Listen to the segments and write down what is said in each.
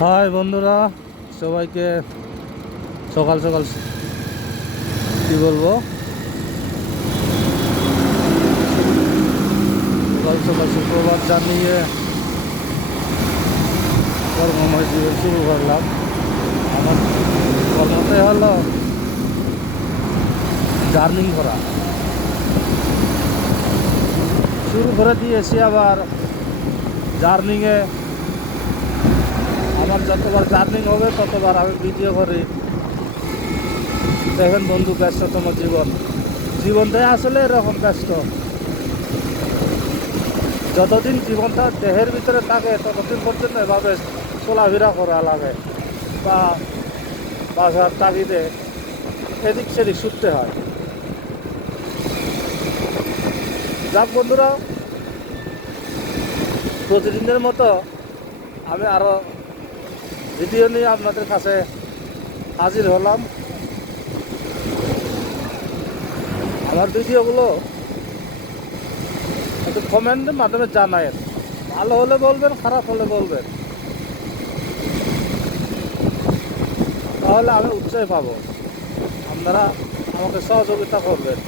High বন্ধুরা, সবাইকে সকাল সকাল কি বলবো, সকাল সকাল সুপ্রভাত জানিয়ে কর্মময় জীবন শুরু করলাম। আমার কর্মটাই হলো জার্নিং করা। শুরু করে দিয়েছি আবার জার্নিংয়ে। আমার যতবার জার্নিং হবে ততবার আমি ভিডিও করি। দেখেন বন্ধু, ব্যস্ততম জীবনটাই আসলে এরকম ব্যস্ত। যতদিন জীবনটা দেহের ভিতরে থাকে ততদিন পর্যন্ত এভাবে চলাফেরা করা লাগে বা বাসার তাগিদে এদিক সেদিক ছুটতে হয়। যাক বন্ধুরা, প্রতিদিনের মতো আমি আরও ভিডিও নিয়ে আপনাদের কাছে হাজির হলাম। আমার ভিডিওগুলো একটু কমেন্টের মাধ্যমে জানায়েন। ভালো হলে বলবেন, খারাপ হলে বলবেন, তাহলে আমি উৎসাহ পাবো। আপনারা আমাকে সহযোগিতা করবেন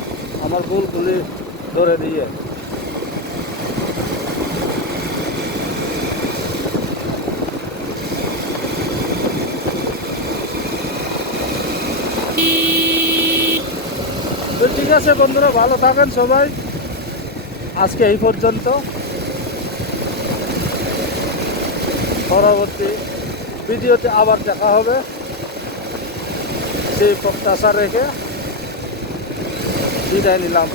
আমার ভুলগুলি ধরে দিয়ে। তো ঠিক আছে বন্ধুরা, ভালো থাকেন সবাই। আজকে এই পর্যন্ত। পরবর্তী ভিডিওতে আবার দেখা হবে সেই প্রত্যাশা রেখে বিদায় নিলাম।